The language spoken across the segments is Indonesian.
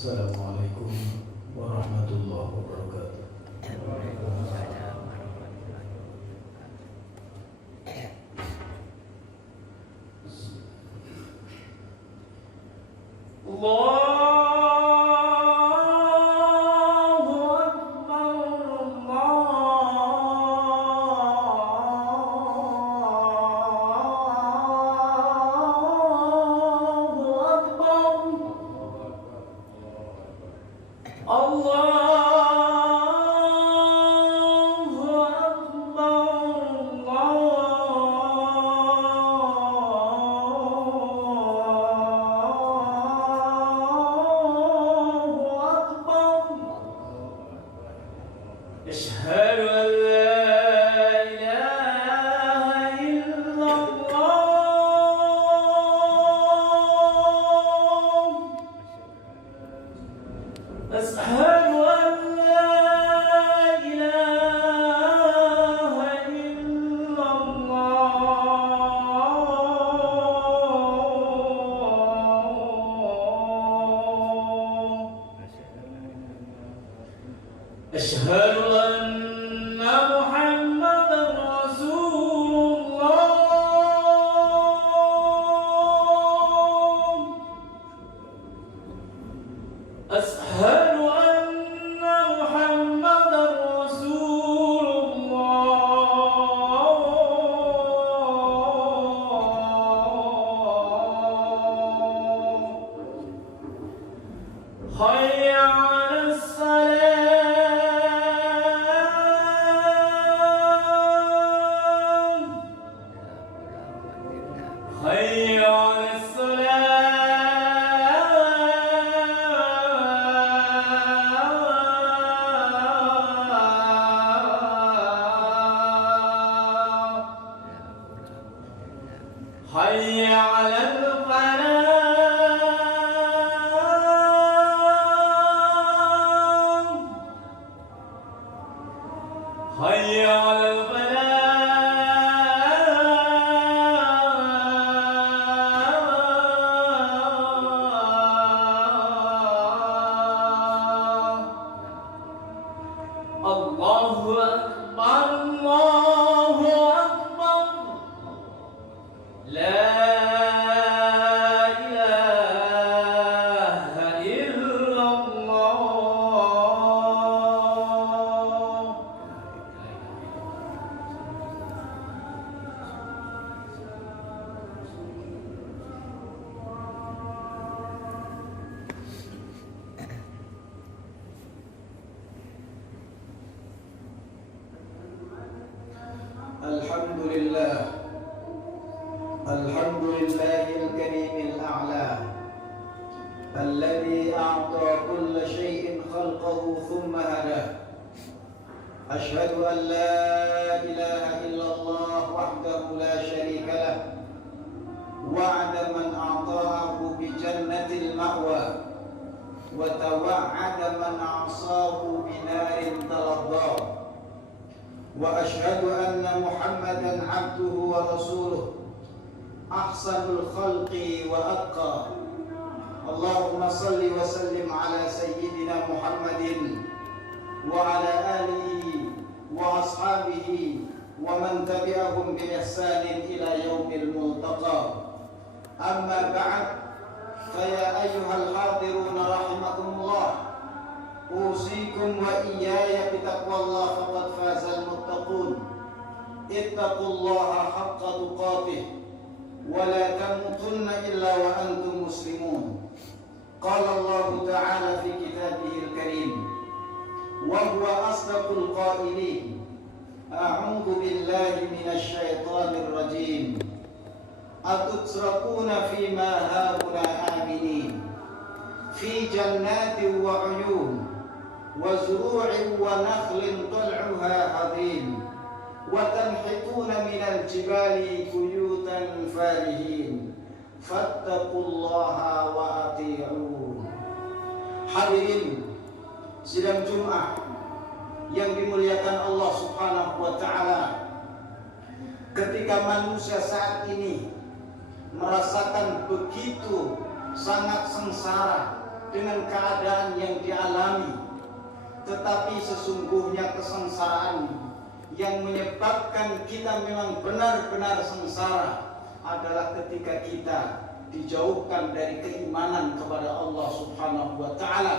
Assalamualaikum warahmatullahi wabarakatuh. Alhamdulillahil karimil a'la alladhi a'ta kulla shay'in khalqahu thumma hada. Ashhadu an la ilaha illallah wahdahu la sharika lah, wa'ada man a'ta'ahu bi jannatil ma'wa wa tawa'ada man 'asahu bi narin taladdah. Wa ashhadu anna Muhammadan 'abduhu wa rasuluh ahsanul khalqi wa atqa. Allahumma salli wa sallim ala sayyidina Muhammadin wa ala alihi wa ashabihi wa man tabi'ahum bi ihsanin ila yaumil multaqa. Amma ba'd, fa ya ayyuhal hadirun rahimakumullah, usikum wa iyaya bitaqwallah faqad fazal muttaqun. Ittaqullaha haqqa tuqatih wa la tamutunna illa wa antum muslimun. Qala Allah ta'ala fi kitabihil karim wa huwa asdaqul qailin. A'udzu billahi minasy syaithanir rajim. Atutrakuna fima hauna aminin fi jannatin wa 'uyun wa zuru'in wa nakhlin tal'uha hadim wa tanhituna minal jibali buyutan farihin fattaqullaha wa ati'un. Hadirin sidang Jumat yang dimuliakan Allah Subhanahu wa taala, ketika manusia saat ini merasakan begitu sangat sengsara, dengan keadaan yang dialami, tetapi sesungguhnya kesengsaraan yang menyebabkan kita memang benar-benar sengsara adalah ketika kita dijauhkan dari keimanan kepada Allah Subhanahu wa Ta'ala.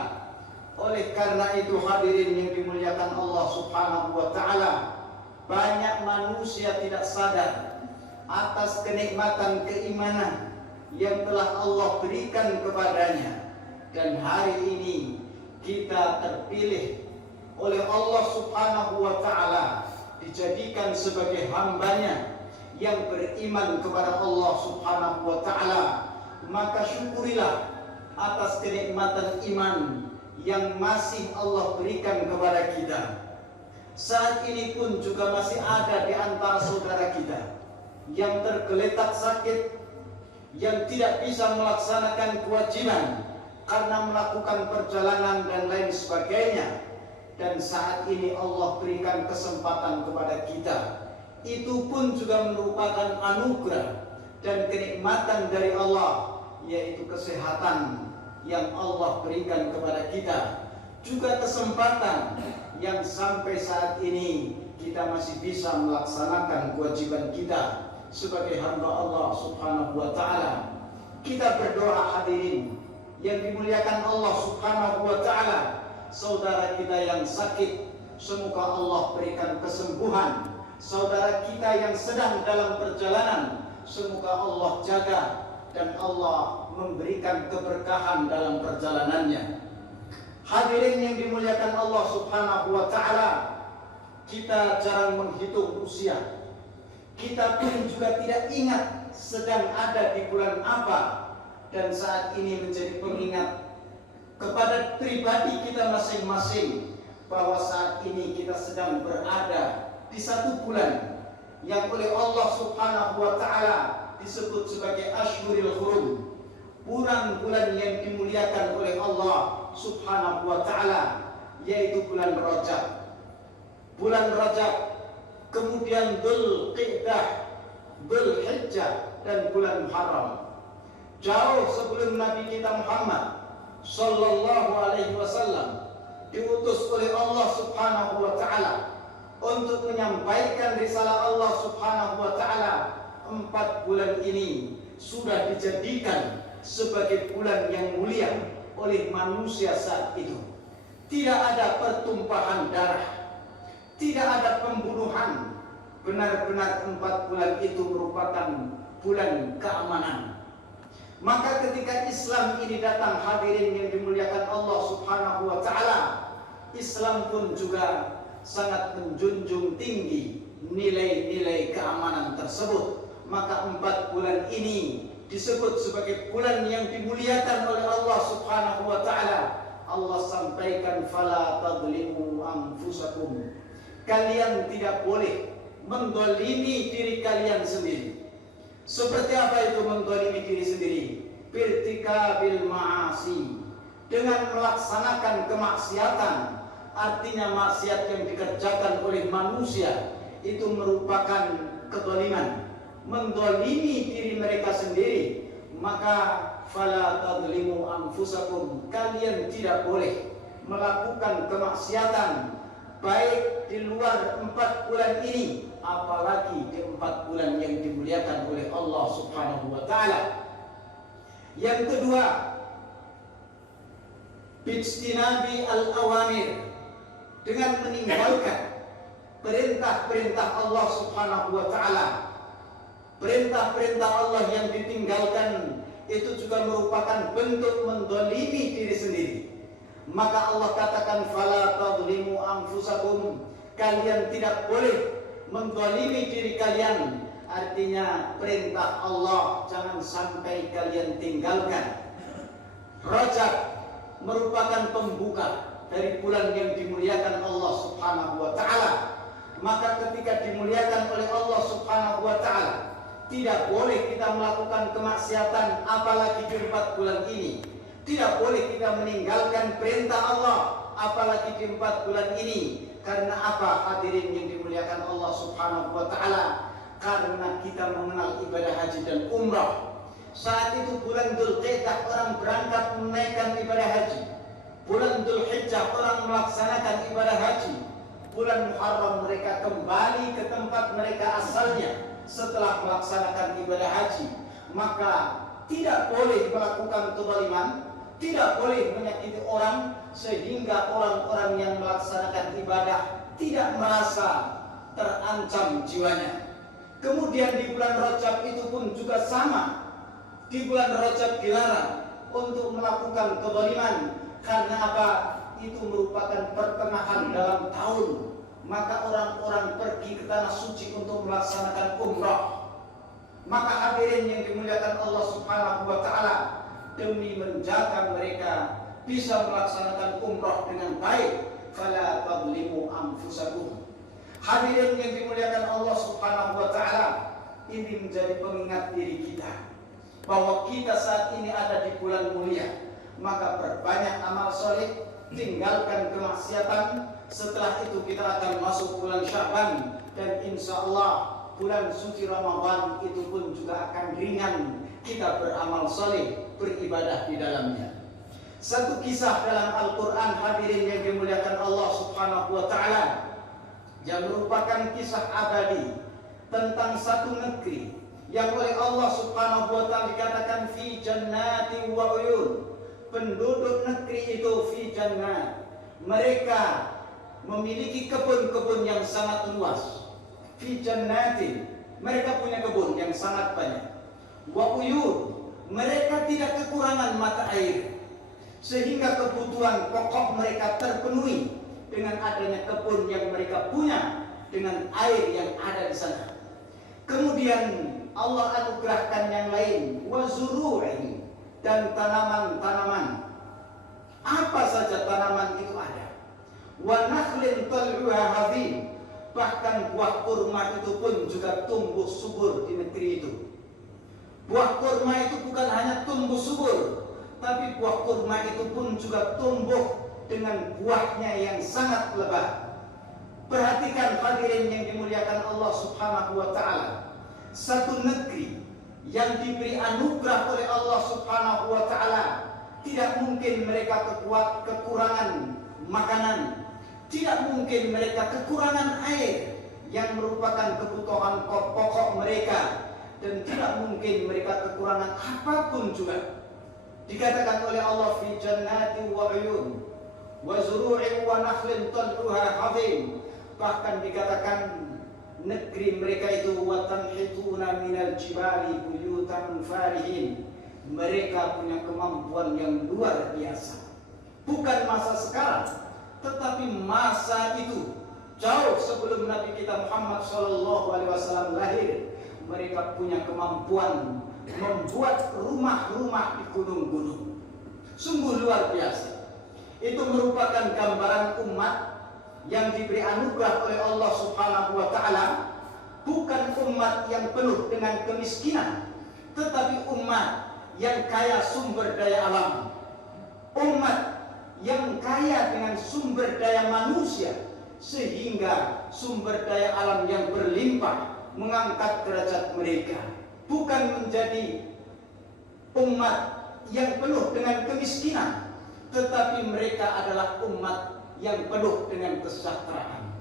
Oleh karena itu hadirin yang dimuliakan Allah Subhanahu wa Ta'ala, banyak manusia tidak sadar atas kenikmatan keimanan yang telah Allah berikan kepadanya, dan hari ini kita terpilih oleh Allah Subhanahu wa Ta'ala dijadikan sebagai hambanya yang beriman kepada Allah Subhanahu wa Ta'ala. Maka syukurilah atas kenikmatan iman yang masih Allah berikan kepada kita. Saat ini pun juga masih ada di antara saudara kita yang tergeletak sakit, yang tidak bisa melaksanakan kewajiban karena melakukan perjalanan dan lain sebagainya. Dan saat ini Allah berikan kesempatan kepada kita. Itu pun juga merupakan anugerah dan kenikmatan dari Allah, yaitu kesehatan yang Allah berikan kepada kita. Juga kesempatan yang sampai saat ini kita masih bisa melaksanakan kewajiban kita sebagai hamba Allah Subhanahu wa Ta'ala. Kita berdoa hadirin yang dimuliakan Allah Subhanahu wa Ta'ala, saudara kita yang sakit, semoga Allah berikan kesembuhan. Saudara kita yang sedang dalam perjalanan, semoga Allah jaga dan Allah memberikan keberkahan dalam perjalanannya. Hadirin yang dimuliakan Allah Subhanahu wa Ta'ala, kita jarang menghitung usia. Kita pun juga tidak ingat sedang ada di bulan apa. Dan saat ini menjadi pengingat kepada pribadi kita masing-masing bahwa saat ini kita sedang berada di satu bulan yang oleh Allah Subhanahu wa Ta'ala disebut sebagai Ashhurul Hurum, bulan-bulan yang dimuliakan oleh Allah Subhanahu wa Ta'ala, yaitu bulan Rajab. Bulan Rajab, kemudian Dzulqa'dah, Dzulhijjah, dan bulan Muharram. Jauh sebelum Nabi kita Muhammad sallallahu alaihi wasallam diutus oleh Allah Subhanahu wa Ta'ala untuk menyampaikan risalah Allah Subhanahu wa Ta'ala, 4 bulan ini sudah dijadikan sebagai bulan yang mulia oleh manusia saat itu. Tidak ada pertumpahan darah, tidak ada pembunuhan. Benar-benar 4 bulan itu merupakan bulan keamanan. Maka ketika Islam ini datang, hadirin yang dimuliakan Allah Subhanahu wa Ta'ala, Islam pun juga sangat menjunjung tinggi nilai-nilai keamanan tersebut. Maka 4 bulan ini disebut sebagai bulan yang dimuliakan oleh Allah Subhanahu wa Ta'ala. Allah sampaikan, fala tadlimu anfusakum, kalian tidak boleh mendolimi diri kalian sendiri. Seperti apa itu mendolimi diri sendiri? Birtikabil ma'asi, dengan melaksanakan kemaksiatan. Artinya maksiat yang dikerjakan oleh manusia itu merupakan kedoliman, mendolimi diri mereka sendiri. Maka fala tadlimu anfusakum, kalian tidak boleh melakukan kemaksiatan baik di luar 4 bulan ini, apalagi di 4 bulan yang dimuliakan oleh Allah Subhanahu wa Ta'ala. Yang kedua, bijtinabi al-awamir, dengan meninggalkan perintah-perintah Allah Subhanahu wa Ta'ala. Perintah-perintah Allah yang ditinggalkan itu juga merupakan bentuk mendolimi diri sendiri. Maka Allah katakan, fala tadlimu anfusakum, kalian tidak boleh mendolimi diri kalian. Artinya perintah Allah jangan sampai kalian tinggalkan. Rajab merupakan pembuka dari bulan yang dimuliakan Allah Subhanahu wa Ta'ala. Maka ketika dimuliakan oleh Allah Subhanahu wa Ta'ala, tidak boleh kita melakukan kemaksiatan apalagi di 4 bulan ini. Tidak boleh kita meninggalkan perintah Allah apalagi di 4 bulan ini. Karena apa, hadirin yang dimuliakan Allah Subhanahu wa Ta'ala? Karena kita mengenal ibadah haji dan umrah. Saat itu bulan Dzulqa'dah, orang berangkat menunaikan ibadah haji orang melaksanakan ibadah haji, bulan Muharram mereka kembali ke tempat mereka asalnya setelah melaksanakan ibadah haji, maka tidak boleh melakukan kezaliman, tidak boleh menyakiti orang, sehingga orang-orang yang melaksanakan ibadah tidak merasa terancam jiwanya. Kemudian di bulan Rajab itu pun juga sama. Di bulan Rajab dilarang untuk melakukan kezaliman. Karena apa? Itu merupakan pertengahan dalam tahun. Maka orang-orang pergi ke tanah suci untuk melaksanakan umrah. Maka hadirin yang dimuliakan Allah Subhanahu wa Ta'ala, demi menjaga mereka bisa melaksanakan umrah dengan baik, fala tadlimu anfusakum. Hadirin yang dimuliakan Allah Subhanahu wa Ta'ala, ini menjadi pengingat diri kita bahwa kita saat ini ada di bulan mulia. Maka perbanyak amal soleh, tinggalkan kemaksiatan. Setelah itu kita akan masuk bulan Sya'ban, dan insya Allah bulan suci Ramadan itu pun juga akan ringan kita beramal soleh, beribadah di dalamnya. Satu kisah dalam Al-Quran, hadirin yang dimuliakan Allah Subhanahu wa Ta'ala, yang merupakan kisah abadi tentang satu negeri yang oleh Allah Subhanahu wa Ta'ala dikatakan fi jannati wa uyun. Penduduk negeri itu fi jannat, mereka memiliki kebun-kebun yang sangat luas. Fi jannati, mereka punya kebun yang sangat banyak. Wa uyun, mereka tidak kekurangan mata air, sehingga kebutuhan pokok mereka terpenuhi dengan adanya kebun yang mereka punya, dengan air yang ada di sana. Kemudian Allah anugerahkan yang lain, wa zuru'in, dan tanaman-tanaman. Apa saja tanaman itu ada. Wa nakhlin tal'uha hadhim, bahkan buah kurma itu pun juga tumbuh subur di negeri itu. Buah kurma itu bukan hanya tumbuh subur, tapi buah kurma itu pun juga tumbuh dengan buahnya yang sangat lebat. Perhatikan hadirin yang dimuliakan Allah Subhanahu wa Ta'ala, satu negeri yang diberi anugerah oleh Allah Subhanahu wa Ta'ala, tidak mungkin mereka kekurangan makanan, tidak mungkin mereka kekurangan air yang merupakan kebutuhan pokok mereka, dan tidak mungkin mereka kekurangan apapun juga. Dikatakan oleh Allah fi jannati wa uyun wa zuru'in wa nakhlin tal'uha hadhim, bahkan dikatakan negeri mereka itu wa tanhituna minal jibali buyutan farihin, mereka punya kemampuan yang luar biasa. Bukan masa sekarang, tetapi masa itu jauh sebelum Nabi kita Muhammad SAW lahir, mereka punya kemampuan membuat rumah-rumah di gunung-gunung. Sungguh luar biasa. Itu merupakan gambaran umat yang diberi anugerah oleh Allah Subhanahu wa Ta'ala, bukan umat yang penuh dengan kemiskinan, tetapi umat yang kaya sumber daya alam, umat yang kaya dengan sumber daya manusia, sehingga sumber daya alam yang berlimpah mengangkat derajat mereka. Bukan menjadi umat yang penuh dengan kemiskinan, tetapi mereka adalah umat yang penuh dengan kesejahteraan.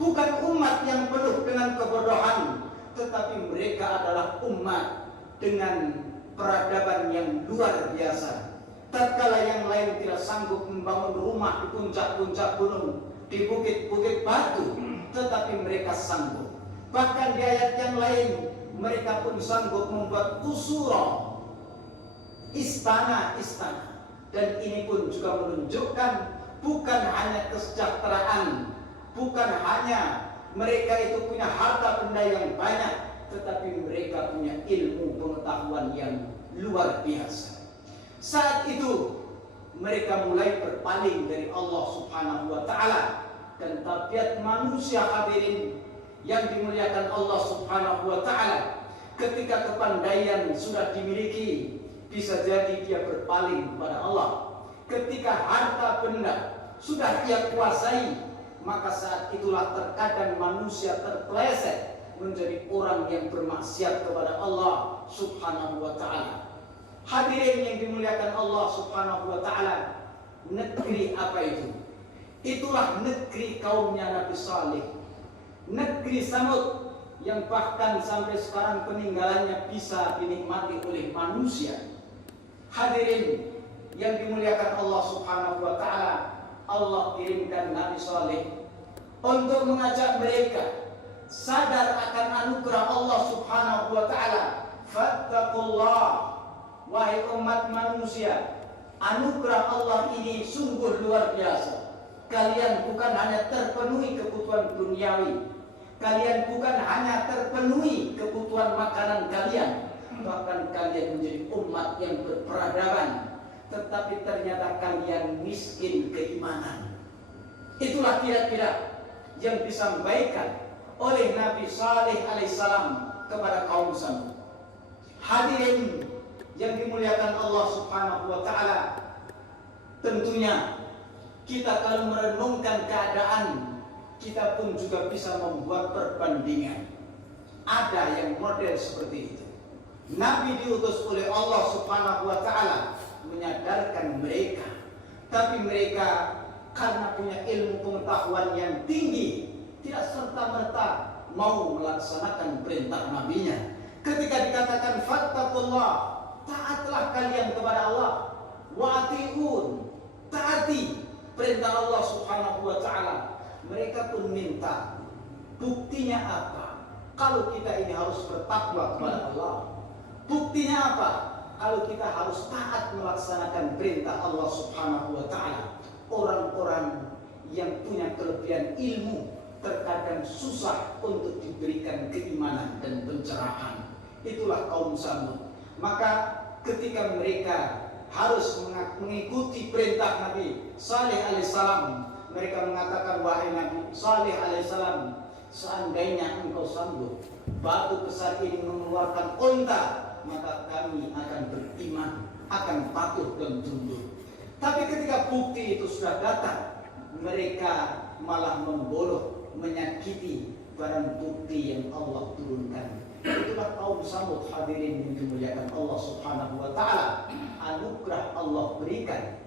Bukan umat yang penuh dengan kebodohan, tetapi mereka adalah umat dengan peradaban yang luar biasa. Tatkala yang lain tidak sanggup membangun rumah di puncak-puncak gunung, di bukit-bukit batu, tetapi mereka sanggup. Bahkan di ayat yang lain, mereka pun sanggup membuat usura, istana-istana. Dan ini pun juga menunjukkan bukan hanya kesejahteraan, bukan hanya mereka itu punya harta benda yang banyak, tetapi mereka punya ilmu pengetahuan yang luar biasa. Saat itu mereka mulai berpaling dari Allah Subhanahu wa Ta'ala, dan tabiat manusia hadirin yang dimuliakan Allah Subhanahu wa Ta'ala, ketika kepandaian sudah dimiliki, bisa jadi dia berpaling kepada Allah. Ketika harta benda sudah dia kuasai, maka saat itulah terkadang manusia terpeleset menjadi orang yang bermaksiat kepada Allah Subhanahu wa Ta'ala. Hadirin yang dimuliakan Allah Subhanahu wa Ta'ala, negeri apa itu? Itulah negeri kaumnya Nabi Saleh, negeri Samud yang bahkan sampai sekarang peninggalannya bisa dinikmati oleh manusia. Hadirin yang dimuliakan Allah Subhanahu wa taala, Allah kirimkan Nabi Saleh untuk mengajak mereka sadar akan anugerah Allah Subhanahu wa taala. Fattaqullah, wahai umat manusia, anugerah Allah ini sungguh luar biasa. Kalian bukan hanya terpenuhi kebutuhan duniawi, kalian bukan hanya terpenuhi kebutuhan makanan kalian, bahkan kalian menjadi umat yang berperadaban, tetapi ternyata kalian miskin keimanan. Itulah kira-kira yang disampaikan oleh Nabi Saleh alaihissalam kepada kaum Samud. Hadirin yang dimuliakan Allah Subhanahu wa taala, tentunya kita kalau merenungkan keadaan, kita pun juga bisa membuat perbandingan. Ada yang model seperti itu. Nabi diutus oleh Allah Subhanahu wa taala menyadarkan mereka, tapi mereka karena punya ilmu pengetahuan yang tinggi, tidak serta-merta mau melaksanakan perintah nabinya. Ketika dikatakan fattaqullah, taatlah kalian kepada Allah, wa atiun, taati perintah Allah Subhanahu wa taala. Mereka pun minta, buktinya apa? Kalau kita ini harus bertakwa kepada Allah, buktinya apa? Kalau kita harus taat melaksanakan perintah Allah Subhanahu wa taala. Orang-orang yang punya kelebihan ilmu terkadang susah untuk diberikan keimanan dan pencerahan. Itulah kaum Samud. Maka ketika mereka harus mengikuti perintah Nabi Saleh alaihissalam, mereka mengatakan, wahai Nabi Saleh alaihissalam, seandainya engkau sanggup batu besar ini mengeluarkan unta, maka kami akan beriman, akan patuh dan tunduk. Tapi ketika bukti itu sudah datang, mereka malah membolok, menyakiti barang bukti yang Allah turunkan. Itulah kaum Samud, hadirin yang dimuliakan Allah Subhanahu wa taala. Anugerah Allah berikan,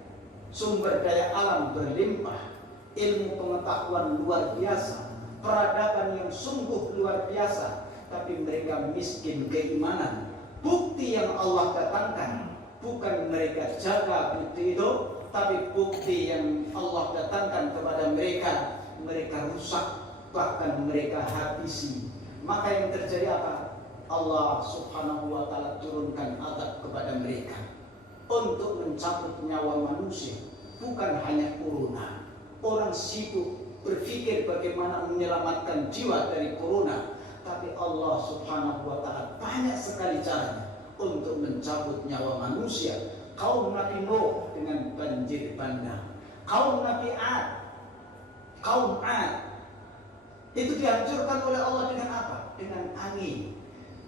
sumber daya alam berlimpah, ilmu pengetahuan luar biasa, peradaban yang sungguh luar biasa, tapi mereka miskin keimanan. Bukti yang Allah datangkan bukan mereka jaga bukti itu, tapi bukti yang Allah datangkan kepada mereka, mereka rusak, bahkan mereka habisi. Maka yang terjadi apa? Allah Subhanahu wa taala turunkan azab kepada mereka untuk mencabut nyawa manusia. Bukan hanya corona. Orang sibuk berpikir bagaimana menyelamatkan jiwa dari corona, tapi Allah Subhanahu wa taala banyak sekali caranya untuk mencabut nyawa manusia. Kaum Nabi Nuh dengan banjir bandang, kaum Nabi kaum Ad itu dihancurkan oleh Allah dengan apa? Dengan angin.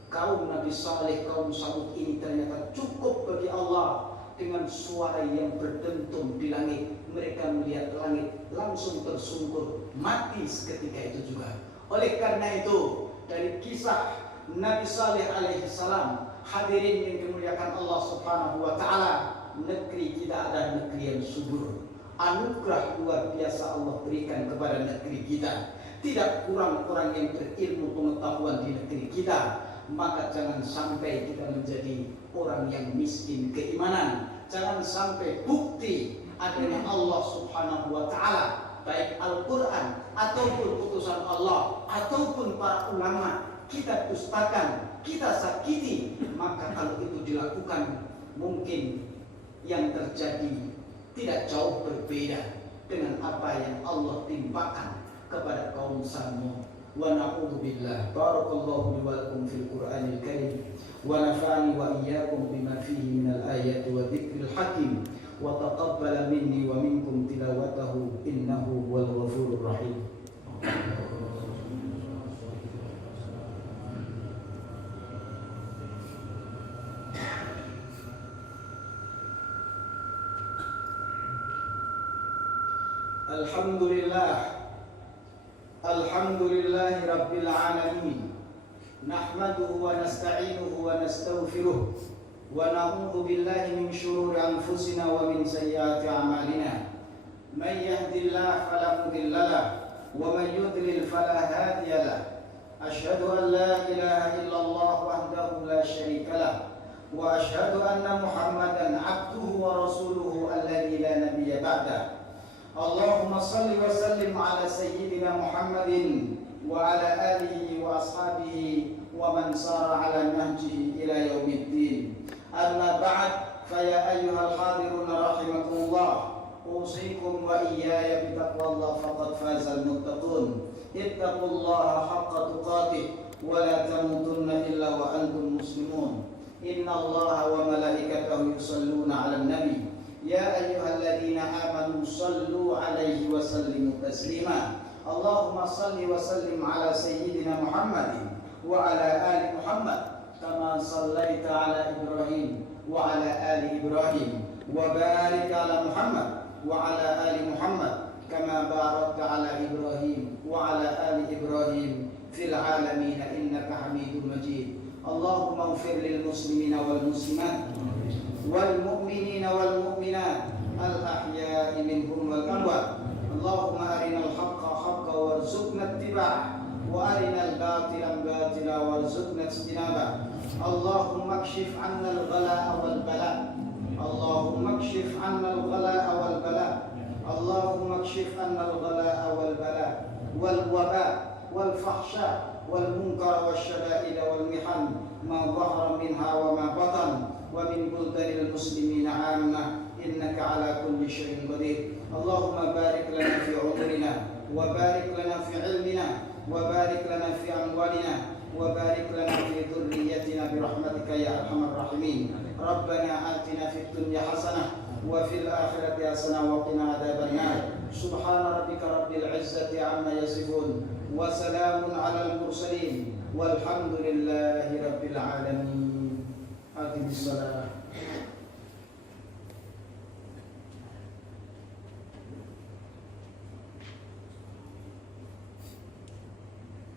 Kaum Nabi Saleh, kaum Samud ini ternyata cukup bagi Allah dengan suara yang berdentum di langit. Mereka melihat langit langsung tersungkur, mati seketika itu juga. Oleh karena itu, dari kisah Nabi Saleh alaihissalam, hadirin yang dimuliakan Allah Subhanahu wa taala, negeri kita adalah negeri yang subur. Anugerah luar biasa Allah berikan kepada negeri kita. Tidak kurang orang yang berilmu pengetahuan di negeri kita. Maka jangan sampai kita menjadi orang yang miskin keimanan. Jangan sampai bukti adanya Allah Subhanahu wa taala, baik Al-Quran ataupun putusan Allah ataupun para ulama, kita dustakan, kita sakiti. Maka kalau itu dilakukan, mungkin yang terjadi tidak jauh berbeda dengan apa yang Allah timpakan kepada kaum Samud. Wa na'udzu billah. Barakallahu li wa lakum fil Qur'anil Karim wa nafa'ani wa iyyakum bima fihi minal ayati wa dzikril hakim wa taqabbala minni wa minkum tilawatahu innahu huwal ghafurur rahim. Alhamdulillah, alhamdulillahi rabbil alamin. Nahmaduhu wa nasta'inuhu wa nastaghfiruh wa na'udzu billahi min shururi anfusina wa min sayyiati a'malina. من يهد الله فلا مضل له ومن يضلل فلا هادي له أشهد أن لا إله إلا الله وحده لا شريك له وأشهد أن محمدا عبده ورسوله الذي لا نبي بعده اللهم صل وسلم على سيدنا محمد وعلى آله وأصحابه ومن سار على نهجه إلى يوم الدين أما بعد فيا أيها الحاضرون رحمكم الله أوصيكم وإياي بتقوى الله فقد فاز المتقون اتقوا الله حق تقاته ولا تموتن إلا وأنتم مسلمون إن الله وملائكته يصلون على النبي يا أيها الذين آمنوا صلوا عليه وسلموا تسليما اللهم صل وسلم على سيدنا محمد وعلى آل محمد كما صليت على إبراهيم وعلى آل إبراهيم وبارك على محمد وعلى آل محمد كما باركت على إبراهيم وعلى آل إبراهيم في العالمين إنك حميد مجيد اللهم اغفر للمسلمين والمسلمات والمؤمنين والمؤمنات الأحياء منهم والأموات اللهم أرنا الحق حقا وارزقنا اتباعه وأرنا الباطل باطلا وارزقنا اجتنابه اللهم اكشف عنا الغلاء والبلاء اللهم اكشف عنا الغلاء والبلاء اللهم اكشف عنا الغلاء والبلاء والوباء والفحشاء والمنكر والشدائد والمحن ما ظهر منها وما بطن ومن بلدان المسلمين عامة إنك على كل شيء قدير اللهم بارك لنا في عمرنا وبارك لنا في علمنا وبارك لنا في أموالنا وبارك لنا في ذريتنا برحمتك يا أرحم الراحمين ربنا آتنا في الدنيا حسنة وفي الآخرة حسنة وقنا عذاب النار سبحان ربك رب العزة عما يصفون وسلام على المرسلين والحمد لله رب العالمين أقم الصلاة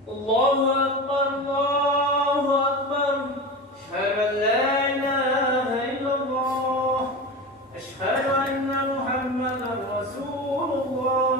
الله أكبر الله أكبر أشهد أن لا إله إلا الله أشهد أن محمدا رسول الله